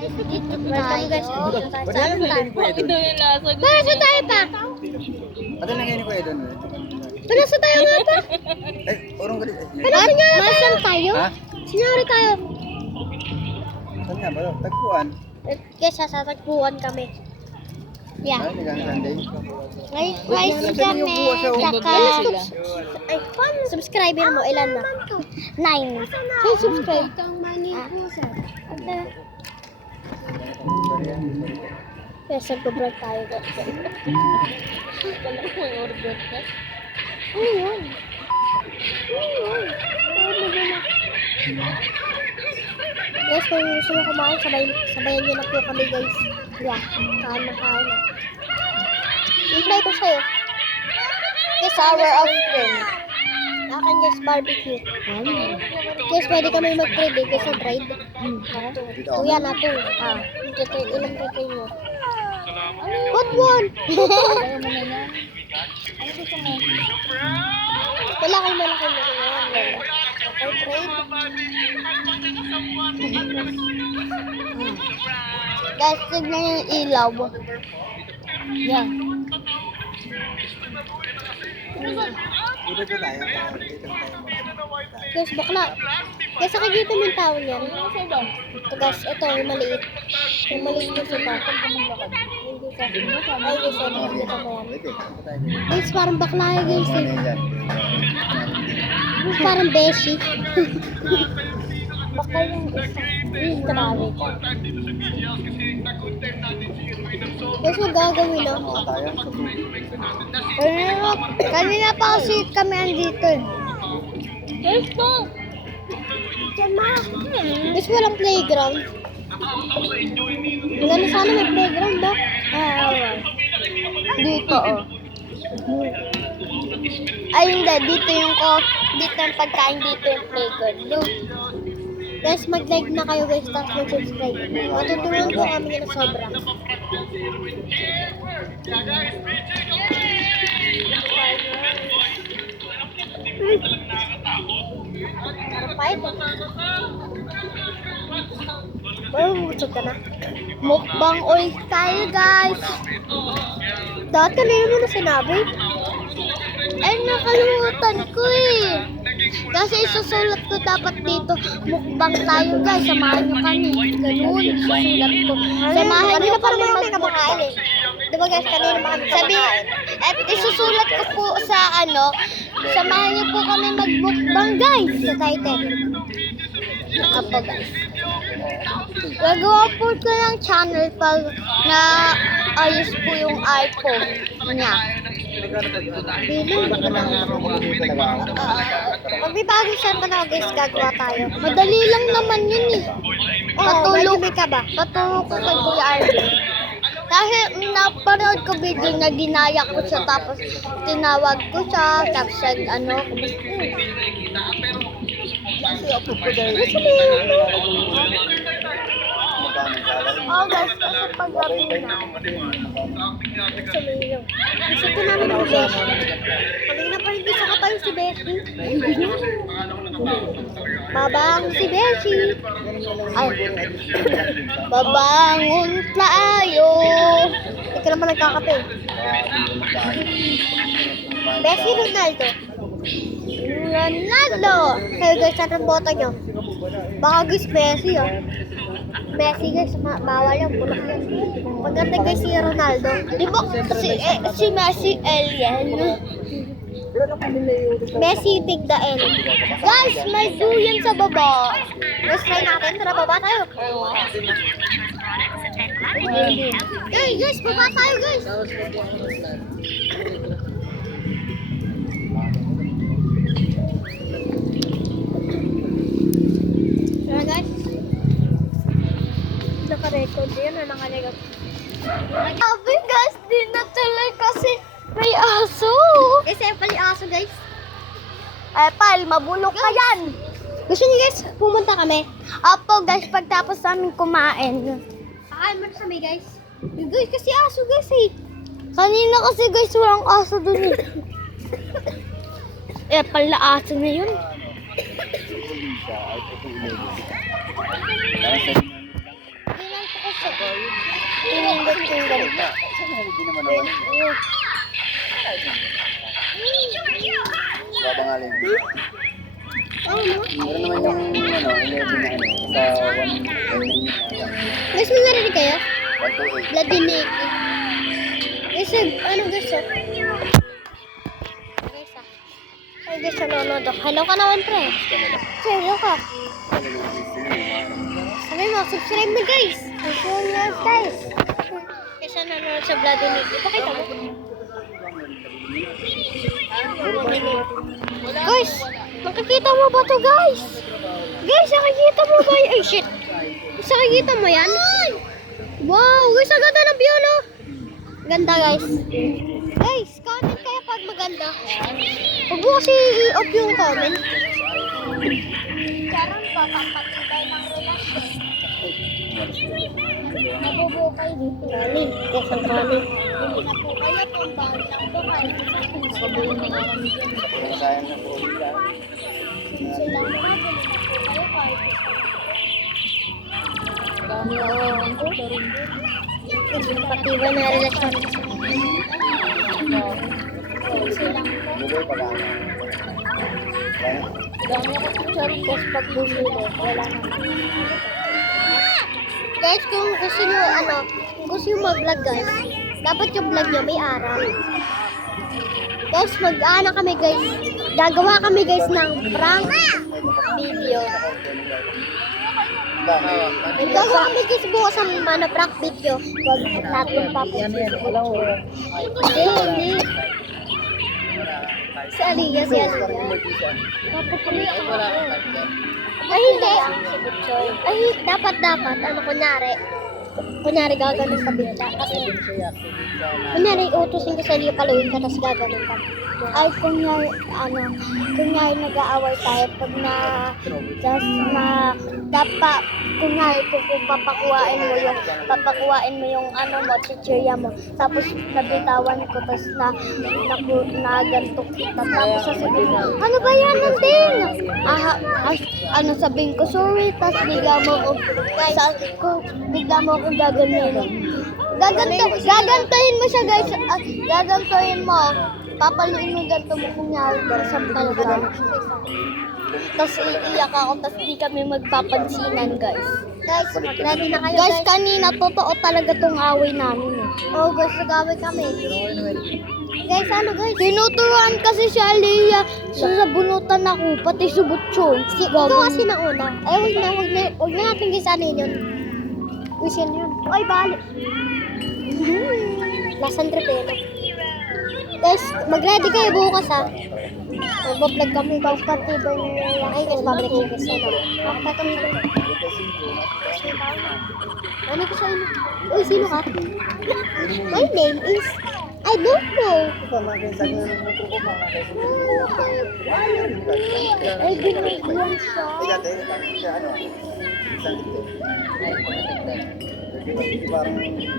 Welcome guys. Saan tayo? Ito yung lasa. Para tayo pa? Ano lang yun ko doon? Para tayo nga pa? Urong ka dito. Ano nga? Masang tayo? Ha? Sinyari tayo. Saan nga ba? Tagpuan. Kesa sa tagpuan kami. Yeah. Ay, nagang Sunday. Guys kami. Saka subscriber mo, ilan na? 9. Hey, subscribe. Yes, nag-vlog tayo. Kala ko yung order ka. Ano yun? Guys, kung gusto mo kumain, sabayan nyo na po kami guys. Yeah, kain na kain na. Hintay ko sa'yo. Yes, hour of spring. Akin guys, barbecue. Guys, pwede kami mag-trade eh, guys, trade. Kuya na to. Ilang trade mo? What one? Kaya mo na yan. Ano gusto mo? Wala kayo malaki mo. Okay, trade. Guys, tignan yung ilaw. Yan. Dito tayo. Dito tayo Guys, bakla. Guys, nakikita mo yung tao niyan. Ano sa iba? Ito guys, ito yung maliit. Yung maliit kasi ito. Ay guys, ano nakikita mo yan. Pwede. Dito tayo. Guys, parang bakla yan guys. Ano yun dyan? Guys, parang beshi. Bakla yung isa. Grabe ka. Guys, magagawin na. Ano tayo? Kanina pa kasi kami andito eh. Yes po! Guys, walang playground. Maganda sana may playground ba? Dito oh. Ay hindi, dito yung pagkain, dito yung playground. Look. Guys, mag-like na kayo guys, tapos mag-subscribe. Matutulungan ko kami na sobra. Busog ka na. Mukbang oil tayo guys. Dati kanina mo na sinabi. Ay, nakalimutan ko eh. Kasi isusulat ko dapat dito. Mukbang tayo guys. Samahan nyo kami. Ganun. Isusulat ko. Samahan nyo kami magmukbang. Diba guys, kanina ba kami kumakain? At isusulat ko po sa samahan nyo po kami magmukbang guys. Sa title. Apo guys. Gagawa po ko ng channel pag na ayos po yung iPhone niya. Pag may bagong cellphone ako guys, gagawa tayo. Madali lang naman yun eh. Patulog ka ba? Patulog ko kay Kuya Arvin. Kasi napanood ko video na ginaya ko siya tapos tinawag ko siya tapos oh guys, kasi pag-gabi na. Gusto ko namin ang Beshi. Kanina pa hindi sa katayo si Beshi. Babangon si Beshi. Ay, babangon tayo. Hindi ka naman nagkakape. Beshi Ronaldo. Ronaldo! Kayo guys, saan ang boto nyo? Baka guys, Messi Messi guys, bawal yan, bulak yan. Maganda guys si Ronaldo. Di ba si Messi alien? Messi tig the end. Guys, may duyan sa baba. Let's try natin, tara baba tayo. Guys, baba tayo guys. Naka-record yun o naka-record? Sabi guys, di na tuloy kasi may aso. Kasi pali aso guys. Pal, mabulok ka yan. Gusto niyo guys, pumunta kami. Apo guys, pagtapos namin kumain. Kakain mo kami guys. Guys, kasi aso guys eh. Kanina kasi guys, walang aso dun eh. Pala aso na yun. Pinindot yung ganito. Saan hindi naman naman yun? Babangalin. Ano? Meron naman yung 11 na sa 1 Guys, may narinig kayo? 128. Bloody Nikki. Guys, ano guys? Guys, ay guys, nanonood ako. Hello ka naman, pre. Hello ka. Sabi mo, subscribe na guys. Subscribe na guys. Guys, nanonood sa Bloody Nikki. Pakita mo. Guys, nakikita mo ba to guys? Guys, nakikita mo ba? Ay, shit. Guys, nakikita mo yan? Wow, guys, ang ganda ng view, no? Ganda, guys. Guys, comment kayo pag maganda. Huwag mo kasi i-off yung comment. Karon pa, pampatibay ng relasyon. Nabubukay dito. Galing. Guys, ang galing. Hindi na po kayo kung bawal lang po kayo. Sabuhin na nga kami dyan. Sayang na po. Silang mga po kayo kahit Dami ako ang puto rin doon. patibay na relasyon. Silang po. Buloy pa lang. Dami ako picture rin kasi pag bumili. Wala naman. Guys, kung gusto nyo, gusto nyo mag-vlog guys, dapat yung vlog nyo may araw. Guys, kami guys, gagawa kami guys ng prank video. Gagawa kami guys bukas ng prank video. Huwag natin papansin. Hindi. Si Aliyah, si Aliyah. Papakulihan ako. Ay, hindi. Ay, dapat, kunyari gaganon sa bigla. Kasi, kunyari utusin ko sa Aliyah, paluin ka, tapos gaganon ka. Ay, kunyari nag-aaway tayo pag kunyari kung papakuwain mo yung mo, chichirya mo, tapos nabitawan ko, tapos nagantok kita, tapos sasabihin mo, ano ba yan, nanding? Sabihin ko, sorry, tapos bigla mo akong gaganin. Gagantahin mo siya, guys. Gagantahin mo. Papaluin mo ganito mo kunyari sa talaga. Tapos iiyak ako, tapos di kami magpapansinan, guys. Guys, ready na kayo, guys. Kanina, totoo talaga tong away namin. Oo, guys, nag-away kami. Guys, guys? Tinuturuan kasi si Aliyah. Sasabunutan ako, pati si Butchon. Ito kasi nauna. Ay, huwag na natin guys, yun. Whistle yun. Ay, bali. Lasan tripelo. Guys, mag-ready kayo bukas ha. Mag-vlog kami, guys, patibay nyo lang. Ay, guys, babalik ko guys. Ano ko sa inyo? Uy, sino ka? My name is... I don't know. Ay, ginagawa siya.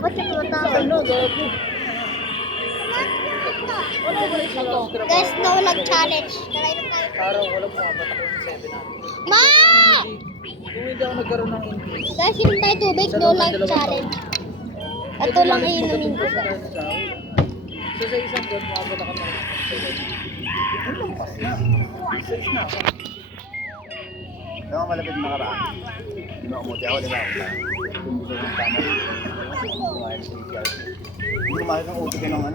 Ba't yung mga tao? Guys, no lag challenge. Nakainom tayo. Araw, wala po nga. Ba't ako yung 7 natin? Ma! Kung hindi ako nagkaroon ng English. Guys, inom tayo tubig, no lag challenge. Ito lang iinumin ko. So sa isang buwan, makabala ka ng 7. Ano lang pas na? 6 na. Yung malapit makaraan. Hindi mo umuti ako, di ba? Kung gusto yung tama. Hindi makikita ng uti ka ng ng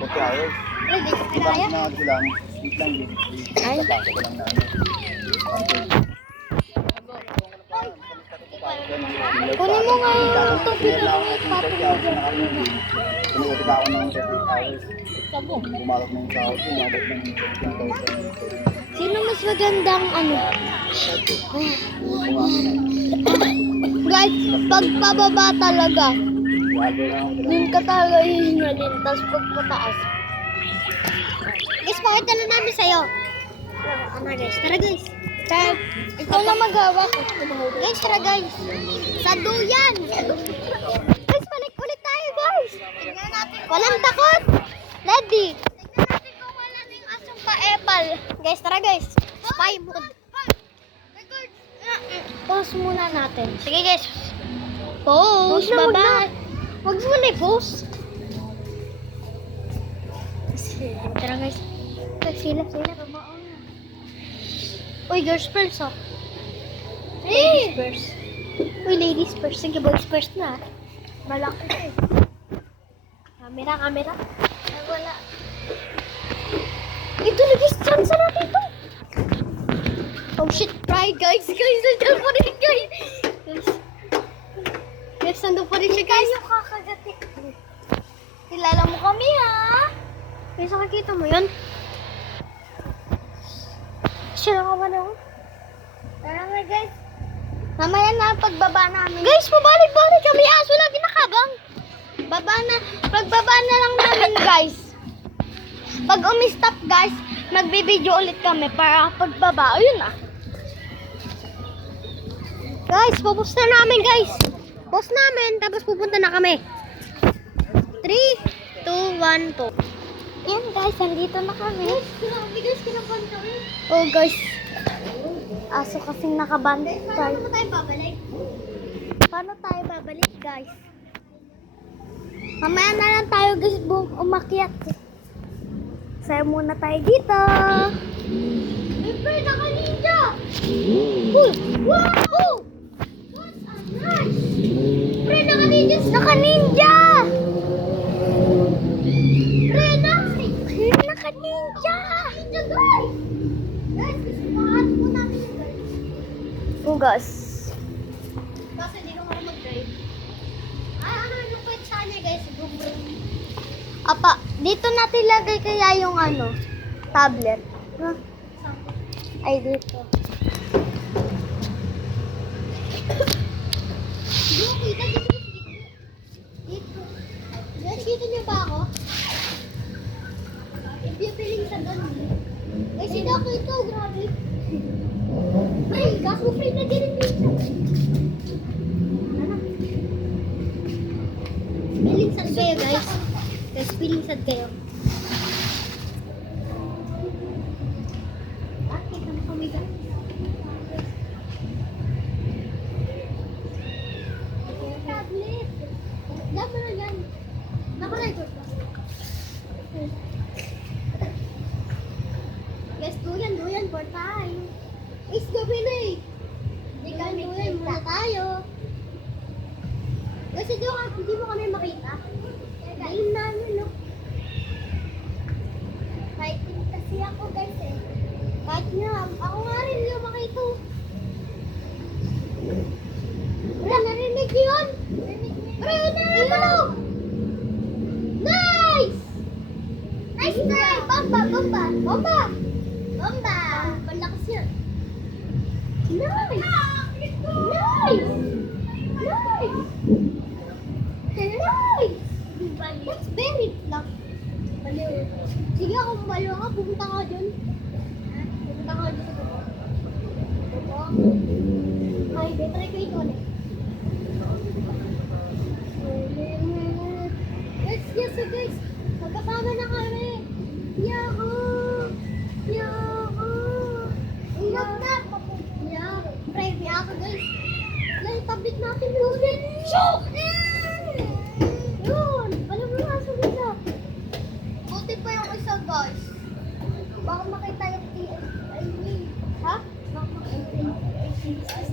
40 hours. Ay, di ko Di ba kaya. na lang, sleep lang din. Ay. Tatapos ko lang na Kunin mo nga yung tubig na patong mo dyan. Pinagkita ako ng 30 hours. Sabo. Bumalak ng sahod, umabot ng 10,000. Sino mas magandang Guys, pag pababa talaga, din ka talaga hihingalin, tapos pag pataas. Guys, pakita na namin sa'yo. Guys, tara guys. Ikaw na mag-hawak. Guys, tara guys. Sa duyan. Guys, balik ulit tayo guys. Tingnan natin. Walang takot. Ready. Tingnan natin kung wala ng asong pa-epal. Guys, tara guys. Spy mode. Pause muna natin. Sige guys. Pause. post, baba. Huwag mo na i-post. Tara guys. Sila. Uy, girls first oh. Ladies first. Uy, ladies first. Sige, boys first na. Malaki ka eh. Camera. Ay, wala. Ito, nag-chance natin ito. Oh shit, try guys. Nandun pa rin guys. Guys, nandun pa rin siya guys. Tayo kakagati. Kilala mo kami ha. Guys, nakikita mo yun? Siya ka ba na? Tara nga guys. Mamaya na pagbaba namin. Guys, pabalik-balik kami. Aso lagi nakabang. Pagbaba na lang namin guys. Pag umi-stop guys, magbe-video ulit kami para pagbaba. Ayun na. Guys, pupost na namin guys. Post namin, tapos pupunta na kami. 3, 2, 1, po. Yan guys, andito na kami. Grabe guys, kinaban kami. Oh guys. Aso kasing nakabantay. Paano tayo babalik? Paano tayo babalik guys? Mamaya na lang tayo guys umakyat. Sayo muna tayo dito. Siyempre, naka-ninja! Wow! What a nice! Pre, naka-ninja! Naka-ninja! Pre, naka-ninja! Ninja, guys! Guys, kasi paano po namin yung guys? Ugas. Kasi hindi ko mag-drive. Ay, ano yung pwede sa kanya guys? Apa, dito natin lagay kaya yung tablet. Huh? Ay, dito. Dito. Guys, kita niyo ba ako? Ibipiling sa doon. Guys, hindi ako ito. Grabe. Ay, kaso free na din yung pizza. Ano? Feeling sad kayo, guys. Guys, feeling sad kayo. Bakit naman kami, guys? Tablet. Dapat na yan. Naka-record ba? Guys, duyan for time. It's gabi na eh. Hindi kami duyan muna tayo. Kasi hindi mo kami makita. Kain namin, no? Fighting kasi ako, guys, eh. Kahit nga, ako nga rin yung makita. Wala, narinig yun? Wala, narinig mo! Nice! Nice try! Bomba! Palakas yan. Nice! That's very fluff. Baliw. Sige, ako baliw ka. Pumunta ka dyan. Pumunta ka dyan sa baba. Ay, try ko ito ulit. Yes, guys. Magkasama na kami. Yahoo! Ingat na. Pray, ako guys. Lay, tabit natin yun. Show! Yun! Alam mo nga sa bisa. Buti pa yung isa, guys. Baka makita yung TSI. Ha? Baka makita yung TSI.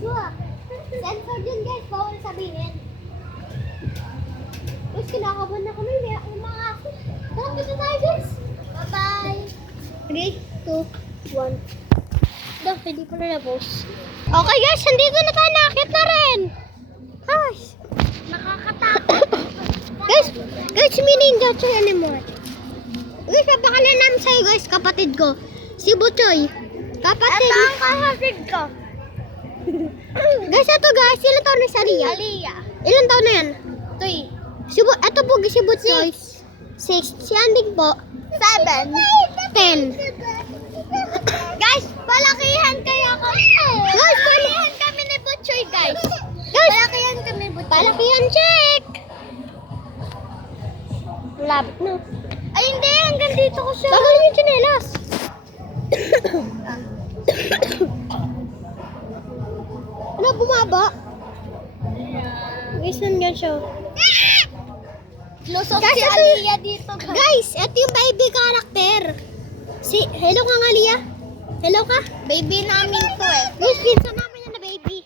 Sensor dyan, guys. Bawal sabihin. Guys, kinakaban na kami. May umangako. Tara, dito tayo, guys. Bye-bye. 3, 2, 1. Daw, hindi ko na na-post. Okay, guys. Nandito na tayo. Nakakit na rin. Guys. Nakakatakot. Guys, may ninja choy anymore. Guys, papakalan namin sa'yo, guys. Kapatid ko. Si Buchoy. Kapatid. Ito ang kapatid ko. Guys, ito guys. Ilan taon na si Aliyah? Ilan taon na yan? 3. Ito po, si Buchoy. 6. Si Anding po. 7. 10. Guys, palakihan kaya kami. Guys, palakihan kami ni Buchoy, guys. Palakihan kami, Buchoy. Palakihan, check. Lapit na. Ay, hindi. Hanggang dito ko siya. Tagalin yung tsinelas. Ano, bumaba? Guys, nandiyan siya. Close up Guys, si ito- Aliyah dito. Guys, ito yung baby character. Hello ka nga, Lia. Hello ka? Baby namin to eh. Guys, pinsan namin yan na baby.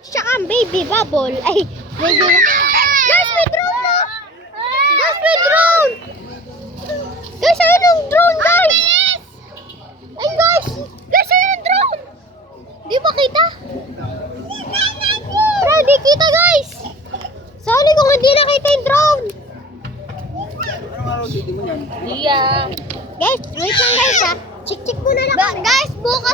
Siya ang baby bubble. Ay, baby. Guys, may drone na. Guys, may drone. Guys, ayun yung drone, guys. Ay, guys. Guys, ayun yung drone. Di ba kita? Tara, di kita, guys. Sorry kung hindi nakita yung drone. Anong araw dito mo yan? Aliyah. Guys, wait lang guys ha. Check muna lang. Guys, bukas